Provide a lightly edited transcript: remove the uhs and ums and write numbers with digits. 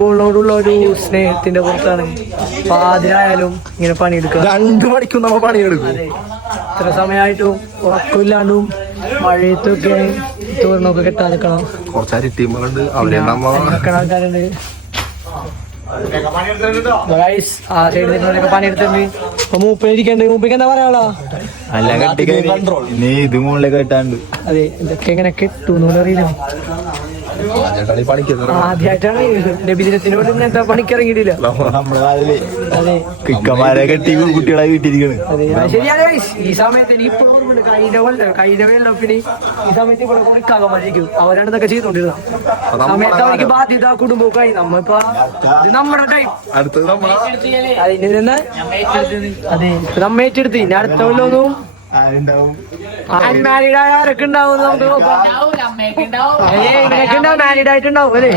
ഫുട്ബോളിനോടുള്ള ഒരു സ്നേഹത്തിന്റെ പുറത്താണ് പാതിരായാലും ഇങ്ങനെ പണിയെടുക്കുക. 2 മണിക്കും നമ്മ പണിയെടുക്കും. ഇത്ര സമയമായിട്ടും ഉറക്കമില്ലാണ്ടും മഴയത്തൊക്കെ തോരണമൊക്കെ കെട്ടാൻ നിൽക്കണം. കുറച്ചാരി ടീമുകളുണ്ട്, അവരെ ആൾക്കാരുണ്ട്. ആ സൈഡിൽ നിന്നൊക്കെ പണിയെടുത്തിട്ടുണ്ട്. അപ്പൊ മൂപ്പരിക്കണ്ട്. മൂപ്പരിക്ക് എന്താ പറയാളോ? ഇത് മുകളിലേക്ക് കെട്ടാണ്ട്. അതെ, ഇതൊക്കെ എങ്ങനെ കെട്ടൂന്ന് അറിയില്ല. ആദ്യമായിട്ടാണ് ബിസിനസിനോട് ഇങ്ങനത്തെ പണിക്കിറങ്ങിയിട്ടില്ല. അതെ, കിക്കന്മാരെ കെട്ടി കുട്ടികളെ വീട്ടിരിക്കണ്. അതെ, ശരിയാണ്. ഈ സമയത്ത് ഇപ്പോഴും കഴിഞ്ഞ വേൾഡപ്പിന് ഈ സമയത്ത് ഇവിടെ കുറിക്കാകാമായിരിക്കും. അവരാണ് ഇതൊക്കെ ചെയ്തോണ്ടിരുന്നത്. സമയത്ത് അവർക്ക് ബാധ്യത കുടുംബക്കായി. നമ്മളിപ്പോ ഇത് നമ്മുടെ ടൈം അതിന് തന്നെ. അതെ, നമ്മ ഏറ്റെടുത്ത് ഇനി അടുത്ത കൊല്ലൊന്നും അൺമാരീഡായ ആരൊക്കെ ഉണ്ടാവും നമുക്ക് നോക്കാം. മാരീഡ് ആയിട്ടുണ്ടാവും അല്ലേ?